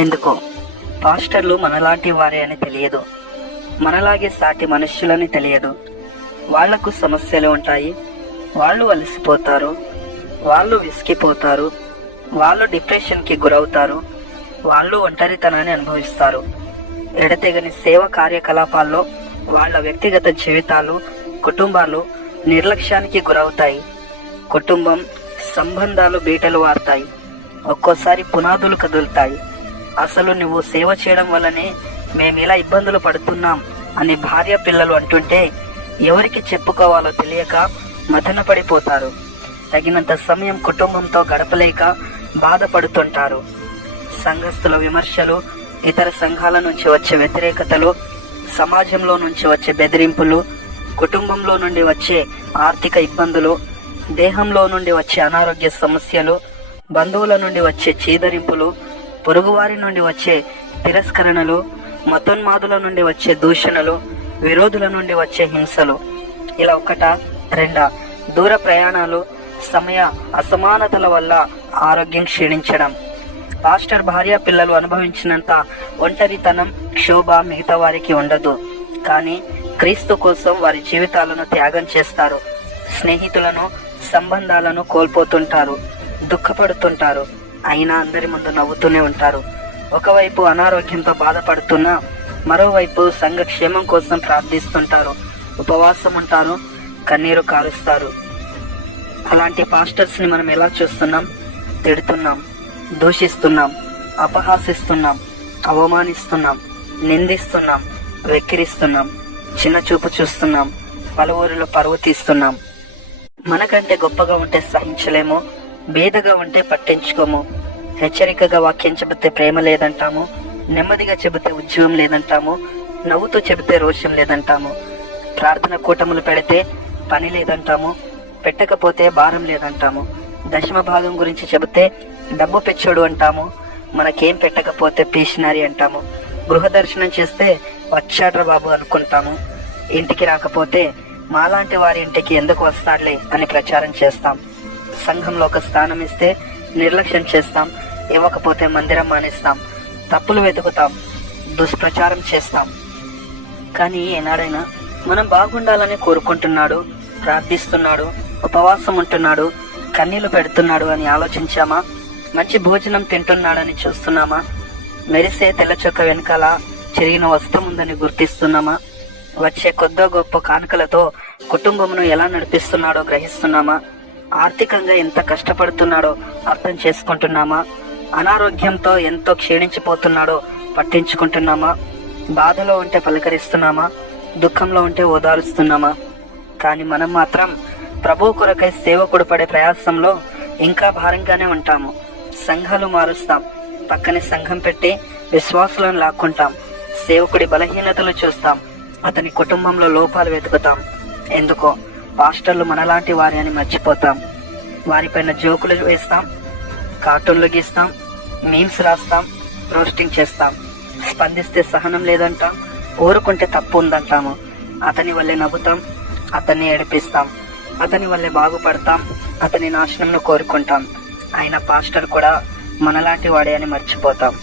ఎందుకో పాస్టర్లు మనలాంటి వారే అని తెలియదు, మనలాగే సాటి మనుష్యులని తెలియదు. వాళ్లకు సమస్యలు ఉంటాయి, వాళ్ళు అలసిపోతారు, వాళ్ళు విసిగిపోతారు, వాళ్ళు డిప్రెషన్కి గురవుతారు, వాళ్ళు ఒంటరితనాన్ని అనుభవిస్తారు. ఎడతెగని సేవ కార్యకలాపాల్లో వాళ్ళ వ్యక్తిగత జీవితాలు, కుటుంబాలు నిర్లక్ష్యానికి గురవుతాయి. కుటుంబం సంబంధాలు బీటలు వారుతాయి, ఒక్కోసారి పునాదులు కదులుతాయి. అసలు నువ్వు సేవ చేయడం వల్లనే మేమిలా ఇబ్బందులు పడుతున్నాం అని భార్య పిల్లలు అంటుంటే ఎవరికి చెప్పుకోవాలో తెలియక మదన పడిపోతారు. తగినంత సమయం కుటుంబంతో గడపలేక బాధపడుతుంటారు. సంఘస్థుల విమర్శలు, ఇతర సంఘాల నుంచి వచ్చే వ్యతిరేకతలు, సమాజంలో నుంచి వచ్చే బెదిరింపులు, కుటుంబంలో నుండి వచ్చే ఆర్థిక ఇబ్బందులు, దేహంలో నుండి వచ్చే అనారోగ్య సమస్యలు, బంధువుల నుండి వచ్చే చీదరింపులు, పొరుగువారి నుండి వచ్చే తిరస్కరణలు, మతోన్మాదుల నుండి వచ్చే దూషణలు, విరోధుల నుండి వచ్చే హింసలు, ఇలా ఒకట రెండా దూర ప్రయాణాలు, సమయ అసమానతల వల్ల ఆరోగ్యం క్షీణించడం. పాస్టర్ భార్య పిల్లలు అనుభవించినంత ఒంటరితనం, క్షోభ మిగతా వారికి ఉండదు. కానీ క్రీస్తు కోసం వారి జీవితాలను త్యాగం చేస్తారు. స్నేహితులను, సంబంధాలను కోల్పోతుంటారు, దుఃఖపడుతుంటారు. అయినా అందరి ముందు నవ్వుతూనే ఉంటారు. ఒకవైపు అనారోగ్యంతో బాధపడుతున్నా మరోవైపు సంఘ క్షేమం కోసం ప్రార్థిస్తుంటారు, ఉపవాసం ఉంటారు, కన్నీరు కారుస్తారు. అలాంటి పాస్టర్స్ ని మనం ఎలా చూస్తున్నాం? తిడుతున్నాం, దూషిస్తున్నాం, అపహాసిస్తున్నాం, అవమానిస్తున్నాం, నిందిస్తున్నాం, వెక్కిరిస్తున్నాం, చిన్న చూపు చూస్తున్నాం, పలువురిలో పరువు తీస్తున్నాం. మనకంటే గొప్పగా ఉంటే సహించలేము, బేదగా ఉంటే పట్టించుకోము. హెచ్చరికగా వాక్యం చెబితే ప్రేమ లేదంటాము, నెమ్మదిగా చెబితే ఉద్యోగం లేదంటాము, నవ్వుతూ చెబితే రోషం లేదంటాము. ప్రార్థన కూటములు పెడితే పని లేదంటాము, పెట్టకపోతే భారం లేదంటాము. దశమ భాగం గురించి చెబితే డబ్బు పెచ్చోడు అంటాము, మనకేం పెట్టకపోతే పీషనరీ అంటాము. గృహ దర్శనం చేస్తే వచ్చాడ్ర బాబు అనుకుంటాము. ఇంటికి రాకపోతే మాలాంటి వారి ఇంటికి ఎందుకు వస్తాడులే అని ప్రచారం చేస్తాం. సంఘంలో ఒక స్థానం ఇస్తే నిర్లక్ష్యం చేస్తాం, ఇవ్వకపోతే మందిరం మానేస్తాం, తప్పులు వెతుకుతాం, దుష్ప్రచారం చేస్తాం. కానీ ఏనాడైనా మనం బాగుండాలని కోరుకుంటున్నాడు, ప్రార్థిస్తున్నాడు, ఉపవాసం ఉంటున్నాడు, కన్నీళ్లు పెడుతున్నాడు అని ఆలోచించామా? మంచి భోజనం తింటున్నాడని చూస్తున్నామా? మెరిసే తెల్ల చొక్క వెనకాల చిరిగిన వస్త్రం ఉందని గుర్తిస్తున్నామా? వచ్చే కొద్దో గొప్ప కానుకలతో కుటుంబమును ఎలా నడిపిస్తున్నాడో గ్రహిస్తున్నామా? ఆర్థికంగా ఎంత కష్టపడుతున్నాడో అర్థం చేసుకుంటున్నామా? అనారోగ్యంతో ఎంతో క్షీణించిపోతున్నాడో పట్టించుకుంటున్నామా? బాధలో ఉంటే పలకరిస్తున్నామా? దుఃఖంలో ఉంటే ఓదారుస్తున్నామా? కానీ మనం మాత్రం ప్రభు కొరకై సేవకుడు పడే ప్రయాసంలో ఇంకా భారంగానే ఉంటాము. సంఘాలు మారుస్తాం, పక్కనే సంఘం పెట్టి విశ్వాసులను లాక్కుంటాం. సేవకుడి బలహీనతలు చూస్తాం, అతని కుటుంబంలో లోపాలు వెతుకుతాం. ఎందుకో పాస్టర్లు మనలాంటి వారి అని మర్చిపోతాం. వారిపైన జోకులు వేస్తాం, కార్టూన్లు గీస్తాం, మీమ్స్ రాస్తాం, రోస్టింగ్ చేస్తాం. స్పందిస్తే సహనం లేదంటాం, ఊరుకుంటే తప్పు ఉందంటాము. అతని వల్లే నవ్వుతాం, అతన్ని ఏడిపిస్తాం, అతని వల్లే బాగుపడతాం, అతని నాశనంను కోరుకుంటాం. అయినా పాస్టర్ కూడా మనలాంటి వాడే అని మర్చిపోతాం.